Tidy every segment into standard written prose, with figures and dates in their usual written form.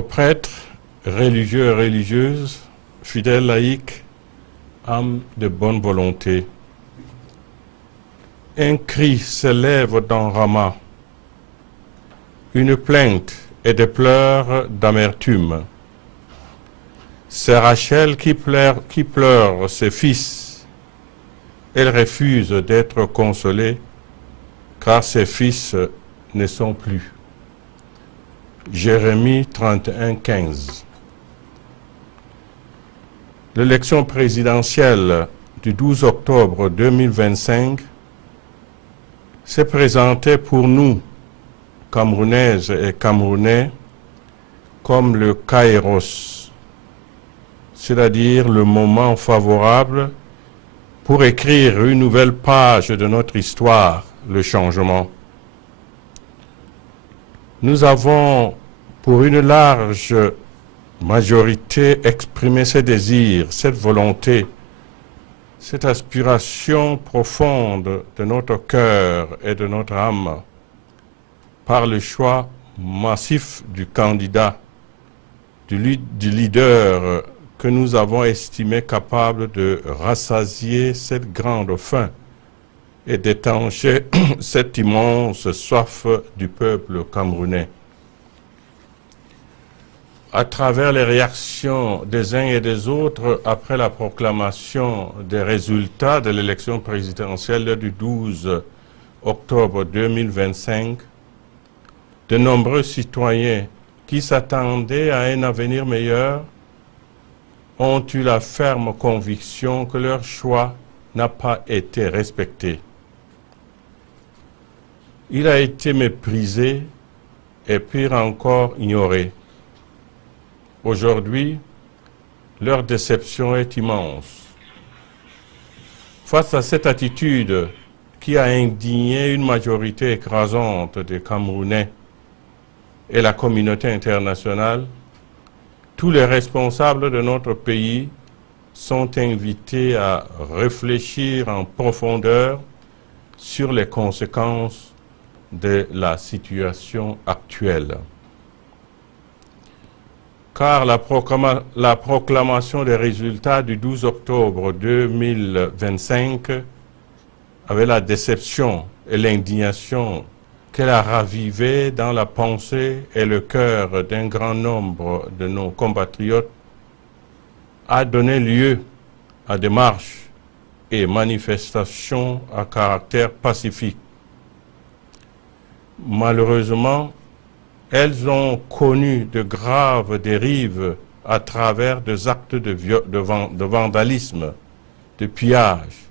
Aux prêtres, religieux et religieuses, fidèles laïcs, âmes de bonne volonté, un cri s'élève dans Rama, une plainte et des pleurs d'amertume. C'est Rachel qui pleure ses fils. Elle refuse d'être consolée car ses fils ne sont plus. Jérémie 31, 15. L'élection présidentielle du 12 octobre 2025 s'est présentée pour nous, Camerounaises et Camerounais, comme le kairos, c'est-à-dire le moment favorable pour écrire une nouvelle page de notre histoire, le changement. Nous avons, pour une large majorité, exprimé ce désir, cette volonté, cette aspiration profonde de notre cœur et de notre âme par le choix massif du candidat, du leader que nous avons estimé capable de rassasier cette grande faim et d'étancher cette immense soif du peuple camerounais. À travers les réactions des uns et des autres après la proclamation des résultats de l'élection présidentielle du 12 octobre 2025, de nombreux citoyens qui s'attendaient à un avenir meilleur ont eu la ferme conviction que leur choix n'a pas été respecté. Il a été méprisé et pire encore ignoré. Aujourd'hui, leur déception est immense. Face à cette attitude qui a indigné une majorité écrasante des Camerounais et la communauté internationale, tous les responsables de notre pays sont invités à réfléchir en profondeur sur les conséquences de la situation actuelle. Car la proclamation des résultats du 12 octobre 2025 avait la déception et l'indignation qu'elle a ravivé dans la pensée et le cœur d'un grand nombre de nos compatriotes, a donné lieu à des marches et manifestations à caractère pacifique. Malheureusement, elles ont connu de graves dérives à travers des actes de vandalisme, de pillage,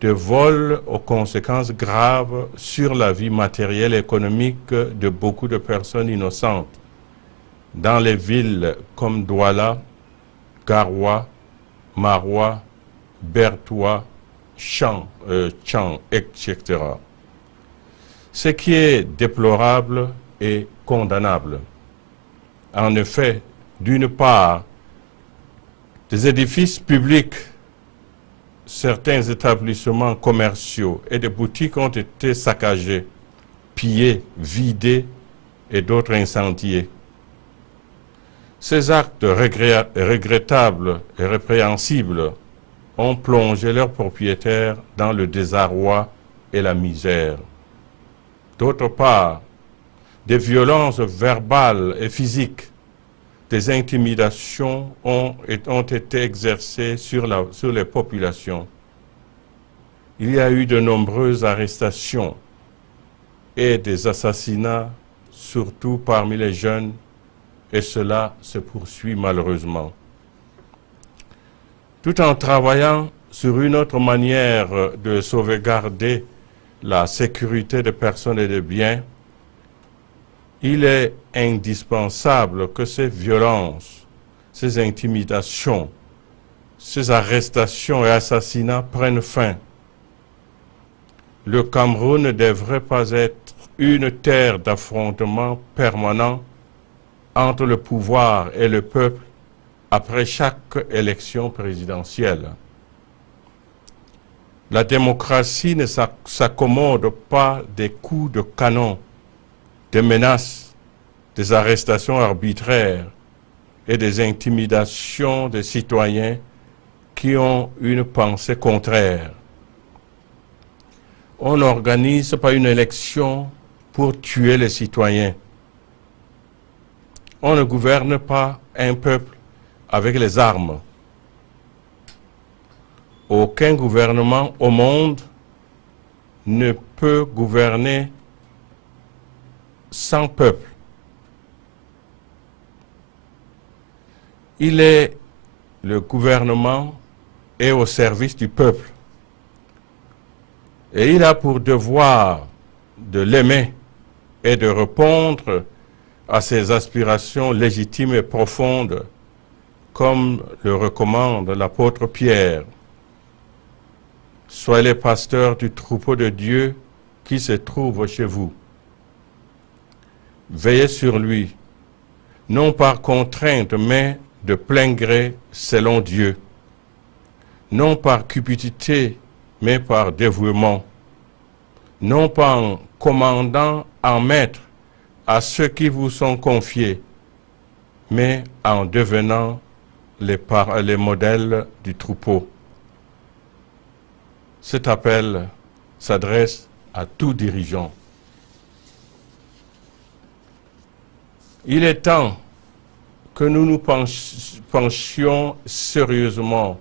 de vol aux conséquences graves sur la vie matérielle et économique de beaucoup de personnes innocentes dans les villes comme Douala, Garoua, Maroua, Bertoua, Chang, etc. Ce qui est déplorable et condamnable. En effet, d'une part, des édifices publics, certains établissements commerciaux et des boutiques ont été saccagés, pillés, vidés et d'autres incendiés. Ces actes regrettables et répréhensibles ont plongé leurs propriétaires dans le désarroi et la misère. D'autre part, des violences verbales et physiques, des intimidations ont été exercées sur les populations. Il y a eu de nombreuses arrestations et des assassinats, surtout parmi les jeunes, et cela se poursuit malheureusement. Tout en travaillant sur une autre manière de sauvegarder la sécurité des personnes et des biens, il est indispensable que ces violences, ces intimidations, ces arrestations et assassinats prennent fin. Le Cameroun ne devrait pas être une terre d'affrontement permanent entre le pouvoir et le peuple après chaque élection présidentielle. La démocratie ne s'accommode pas des coups de canon, des menaces, des arrestations arbitraires et des intimidations des citoyens qui ont une pensée contraire. On n'organise pas une élection pour tuer les citoyens. On ne gouverne pas un peuple avec les armes. Aucun gouvernement au monde ne peut gouverner sans peuple. Le gouvernement est au service du peuple. Et il a pour devoir de l'aimer et de répondre à ses aspirations légitimes et profondes, comme le recommande l'apôtre Pierre. Soyez les pasteurs du troupeau de Dieu qui se trouve chez vous. Veillez sur lui, non par contrainte, mais de plein gré selon Dieu. Non par cupidité, mais par dévouement. Non pas en commandant en maître à ceux qui vous sont confiés, mais en devenant les modèles du troupeau. Cet appel s'adresse à tout dirigeant. Il est temps que nous nous penchions sérieusement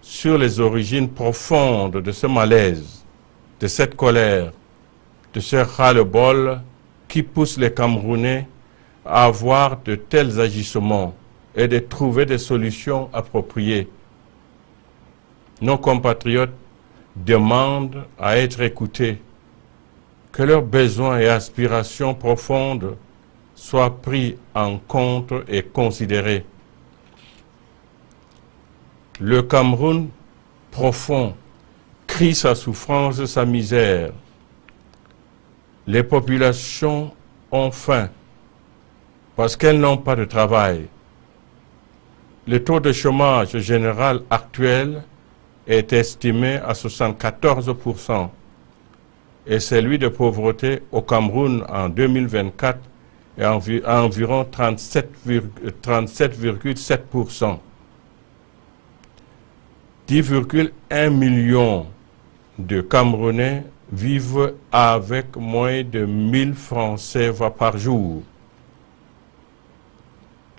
sur les origines profondes de ce malaise, de cette colère, de ce ras-le-bol qui pousse les Camerounais à avoir de tels agissements et de trouver des solutions appropriées. Nos compatriotes demandent à être écoutés, que leurs besoins et aspirations profondes soient pris en compte et considérés. Le Cameroun profond crie sa souffrance, sa misère. Les populations ont faim parce qu'elles n'ont pas de travail. Le taux de chômage général actuel est estimé à 74% et celui de pauvreté au Cameroun en 2024 est à environ 37,7%. 10,1 millions de Camerounais vivent avec moins de 1000 francs CFA par jour.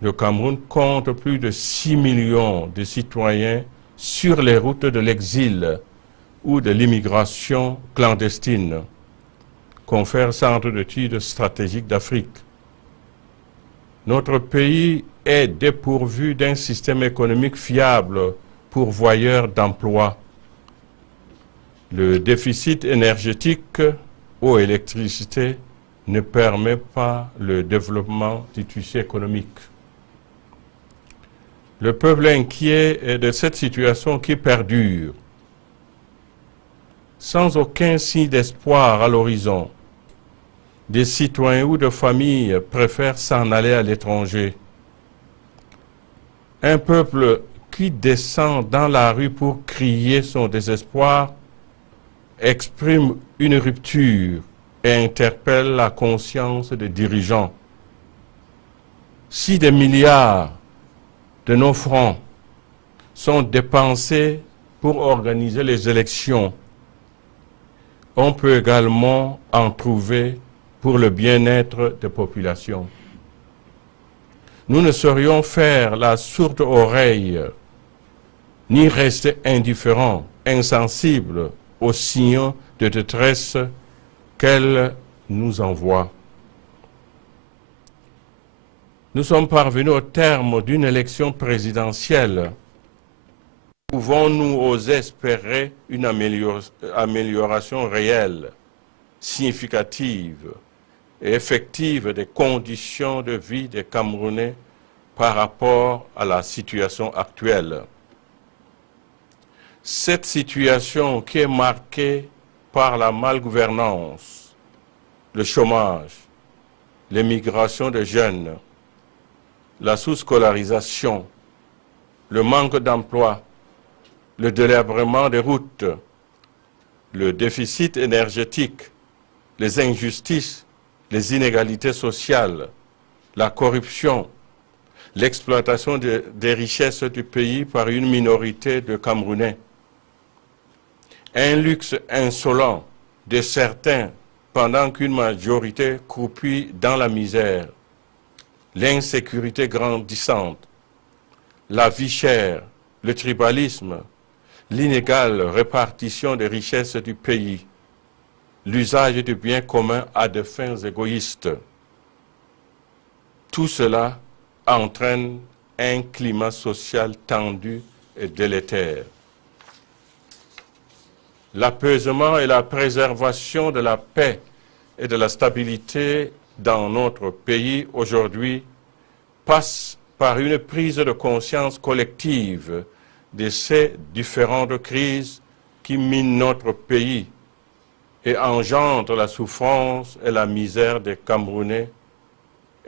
Le Cameroun compte plus de 6 millions de citoyens sur les routes de l'exil ou de l'immigration clandestine, confère Centre d'études stratégiques d'Afrique. Notre pays est dépourvu d'un système économique fiable pourvoyeur d'emplois. Le déficit énergétique ou électricité ne permet pas le développement du tissu économique. Le peuple inquiet est de cette situation qui perdure. Sans aucun signe d'espoir à l'horizon, des citoyens ou de familles préfèrent s'en aller à l'étranger. Un peuple qui descend dans la rue pour crier son désespoir exprime une rupture et interpelle la conscience des dirigeants. Si des milliards de nos francs sont dépensés pour organiser les élections, on peut également en trouver pour le bien-être des populations. Nous ne saurions faire la sourde oreille, ni rester indifférents, insensibles aux signaux de détresse qu'elle nous envoie. Nous sommes parvenus au terme d'une élection présidentielle. Pouvons-nous oser espérer une amélioration réelle, significative et effective des conditions de vie des Camerounais par rapport à la situation actuelle? Cette situation qui est marquée par la malgouvernance, le chômage, l'émigration de jeunes, la sous-scolarisation, le manque d'emploi, le délabrement des routes, le déficit énergétique, les injustices, les inégalités sociales, la corruption, l'exploitation des richesses du pays par une minorité de Camerounais, un luxe insolent de certains pendant qu'une majorité croupit dans la misère, l'insécurité grandissante, la vie chère, le tribalisme, l'inégale répartition des richesses du pays, l'usage du bien commun à des fins égoïstes. Tout cela entraîne un climat social tendu et délétère. L'apaisement et la préservation de la paix et de la stabilité dans notre pays aujourd'hui passent par une prise de conscience collective de ces différentes crises qui minent notre pays et engendrent la souffrance et la misère des Camerounais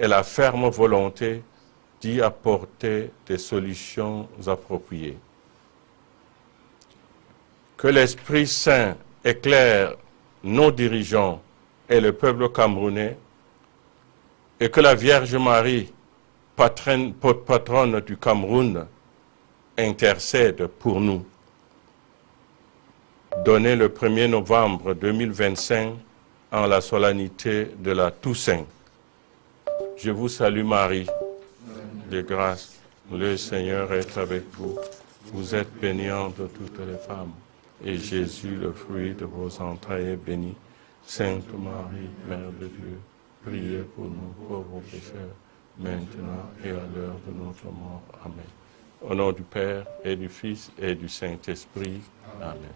et la ferme volonté d'y apporter des solutions appropriées. Que l'Esprit Saint éclaire nos dirigeants et le peuple camerounais et que la Vierge Marie, patronne du Cameroun, intercède pour nous. Donné le 1er novembre 2025 en la solennité de la Toussaint. Je vous salue Marie, de grâce, le Seigneur est avec vous. Vous êtes bénie entre toutes les femmes, et Jésus, le fruit de vos entrailles, est béni. Sainte Marie, Mère de Dieu, priez pour nous pauvres pécheurs, maintenant et à l'heure de notre mort. Amen. Au nom du Père, et du Fils, et du Saint-Esprit. Amen.